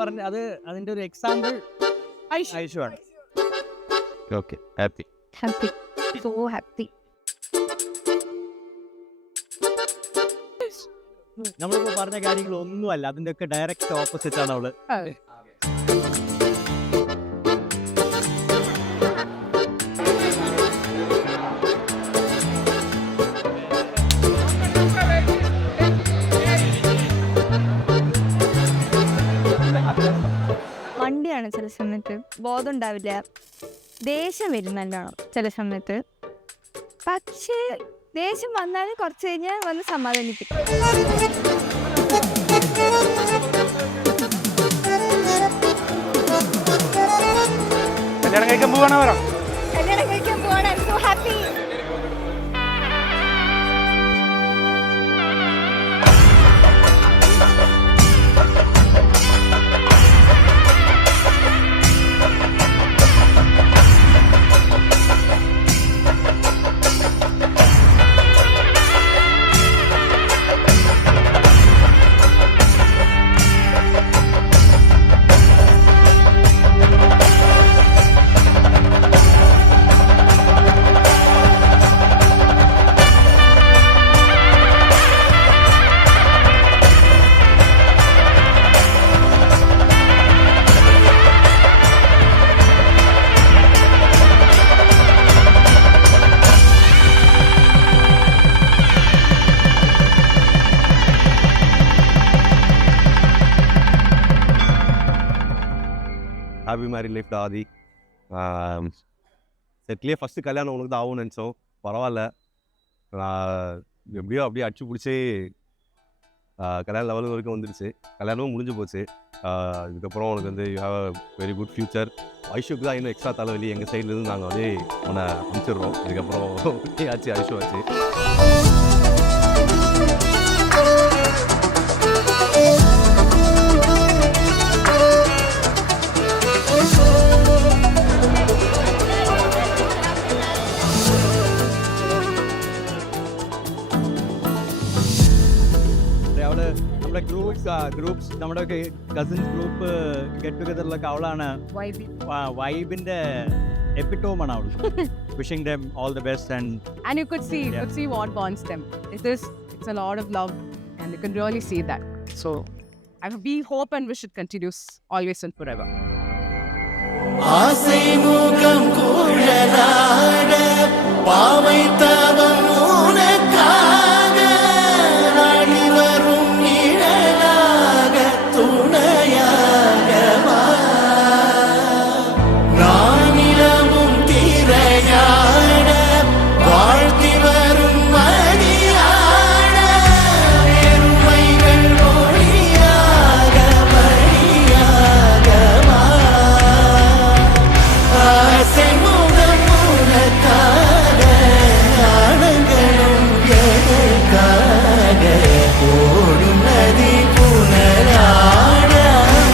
പറഞ്ഞ അത് അതിന്റെ ഒരു എക്സാമ്പിൾ ഐഷു ആണ്. Okay, happy happy, so happy. നമ്മളിപ്പോ പറഞ്ഞ കാര്യങ്ങളൊന്നുമല്ല, അതിന്റെ ഒക്കെ ഡയറക്റ്റ് ഓപ്പോസിറ്റ് ആണ് അവള്. വണ്ടിയാണ് ചില സമയത്ത്, ബോധം ഉണ്ടാവില്ല, ദേഷ്യം വരും നല്ലോണം ചില സമയത്ത്. പക്ഷേ ദേഷ്യം വന്നാലും കുറച്ച് കഴിഞ്ഞാൽ വന്ന് സമാധാനിപ്പിക്കും. കല്യാണം കഴിക്കാൻ പോവാണോ? കല്യാണം കഴിക്കാൻ പോവാണ്. So happy. ஹாப்பி மேரி லைஃப் ஆதி. செட்லேயே ஃபஸ்ட்டு கல்யாணம் உனக்கு தான் ஆகும்னு நினச்சோம். பரவாயில்ல, எப்படியோ அப்படியே அடிச்சு பிடிச்சி கல்யாண லெவல் வரைக்கும் வந்துடுச்சு. கல்யாணமும் முடிஞ்சு போச்சு. இதுக்கப்புறம் உனக்கு வந்து you have a very good future. ஐஷுக்கு தான் இன்னும் எக்ஸ்ட்ரா தலைவலி. எங்கள் சைட்லேருந்து நாங்கள் வந்து உன்னை அனுப்பிச்சிடுறோம். இதுக்கப்புறம் ஆச்சு, ஐஷு ஆச்சு. അവള് നമ്മുടെ ഗ്രൂപ്പ്സ് നമ്മുടെ കസിൻസ് ഗ്രൂപ്പ് ഗെറ്റ് ടുഗദറിലൊക്കെ അവളാണ് വൈബിന്റെ എപ്പിറ്റോമാണ് അവൾ. Wishing them all the best and you could see what bonds them. It's a lot of love and you can really see that. So we hope and wish it continues always and forever. ஆசை முகம் குழலாட பாவை தவம் உனக்காக நாடி வரும் நிழலாக துணையாக வா. நானிலமும் திரையாட வாழ்த்தி வரும் மணியாட எருமைகள் ஒளியாக வழியாக வா. ஆசை முகம் உனக்காக ஆனங்களும் எதற்காக ஓடும் நதி புனலாட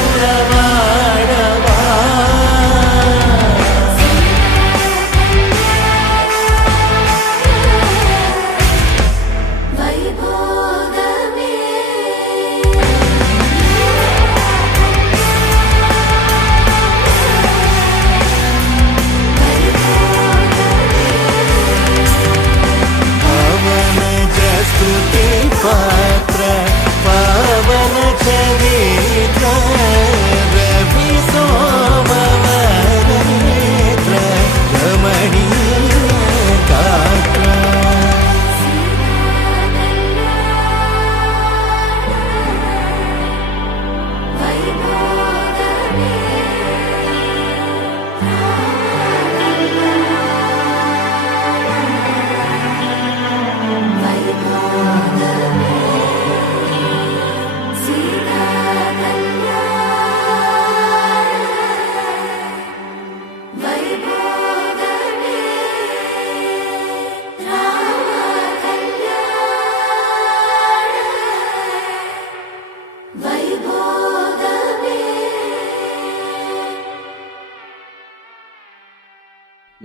உறவாடவா. పవన జస్తుతి పాత్ర పవన చరిత్ర రవి సోమవర నేత్ర రమణీయ గాత్ర.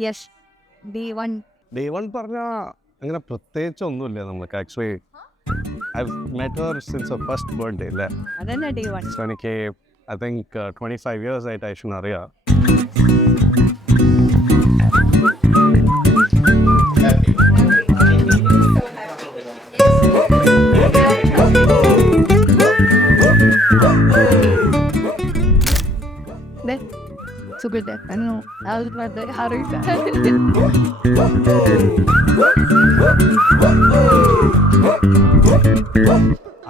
Yes, D1. ഡേ വൺ പറഞ്ഞാൽ അങ്ങനെ പ്രത്യേകിച്ചൊന്നുമില്ല നമുക്ക്. Actually I met Har since first birthday അല്ലേ. അതന്നെ D1. സോ എനിക്ക് ഐ തിങ്ക് 25 years ആയിട്ട് ഐഷുവിനെ അറിയാം. സുഖില്ലേ അറിയില്ല.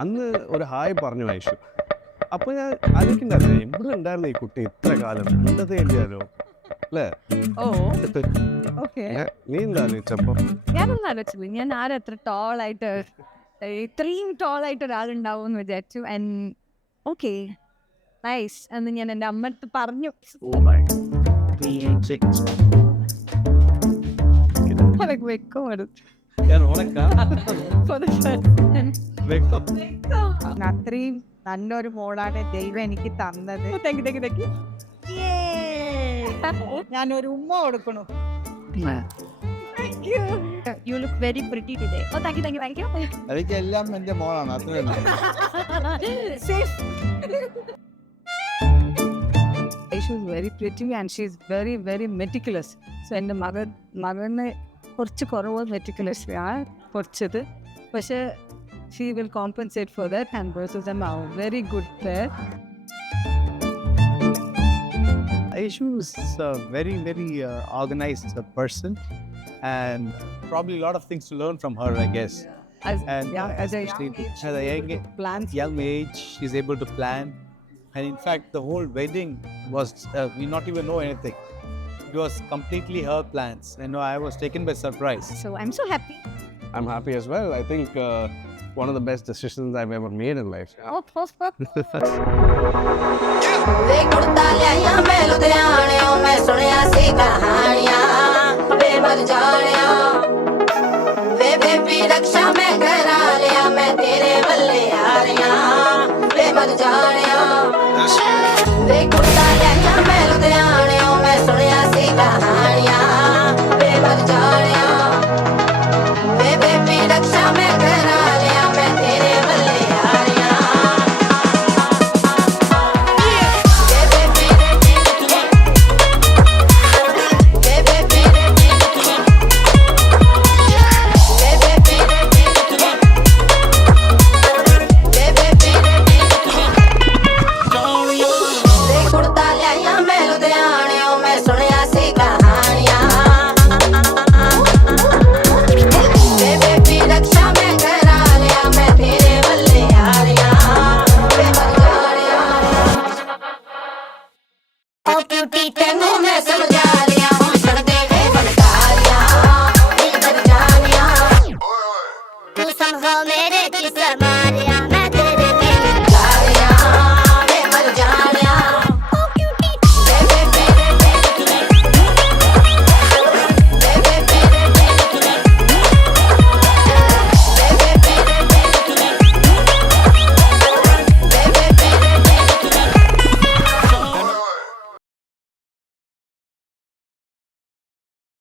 അന്ന് ഒരു ഹായ് പറഞ്ഞു ഐഷു. അപ്പോൾ ഞാൻ ആലോചിക്കണ്ടായിരുന്നു ഇവിടെ ഉണ്ടായിരുന്നു ഈ കുട്ടി ഇത്ര കാലം കണ്ടതേ ഇല്ലല്ലോ അല്ലേ? ഓ ഓക്കെ. നീ എന്താ ആലോചിച്ചപ്പോൾ? ഞാനൊന്നും ആലോചിച്ചില്ല. ഞാൻ ആരത്ര ടോളായിട്ട് ഇത്രയും ടോളായിട്ട് ഒരാളുണ്ടാവും എന്ന് വിചാരിച്ചു. ആൻഡ് ഓക്കെ നൈസ് എന്ന് ഞാൻ എൻ്റെ അമ്മ അടുത്ത് പറഞ്ഞു. എനിക്ക് വെക്കം എടുത്തു. അത്രയും നല്ലൊരു മോളാണ് ദൈവം എനിക്ക് തന്നത്. ഞാനൊരു ഉമ്മ കൊടുക്കണു. You look very pretty today. Oh, thank you. എനിക്ക് എല്ലാം എൻ്റെ മോളാണ്. അത്രയും She is very pretty and she is very, very meticulous. So എൻ്റെ മകന് കുറച്ച് കുറവ് മെറ്റിക്കുലസ് കുറച്ചത്. പക്ഷേ she will compensate for that and both of them are very good pair. Aishu is a very, very organized person, and probably a lot of things to learn from her, I guess. As And as a at a young age, she's able to plan. And in fact, the whole wedding was, we not even know anything. It was completely her plans. You know, I was taken by surprise. So I'm so happy. I'm happy as well. I think one of the best decisions I've ever made in life. ਵੇ ਕੁੜਤਾ ਲਿਆਇਆ ਮੈਂ ਲੁਧਿਆਣਿਓਂ, ਮੈਂ ਸੁਣਿਆ ਸੀ ਕਹਾਣੀਆਂ ਵੇ ਮਰ ਜਾਣਿਆ ਵੇ baby ਰਕਸ਼ਾ ਮੈਂ ਕਰਾ ਲਿਆ ਮੈਂ ਤੇਰੇ ਵੱਲੇ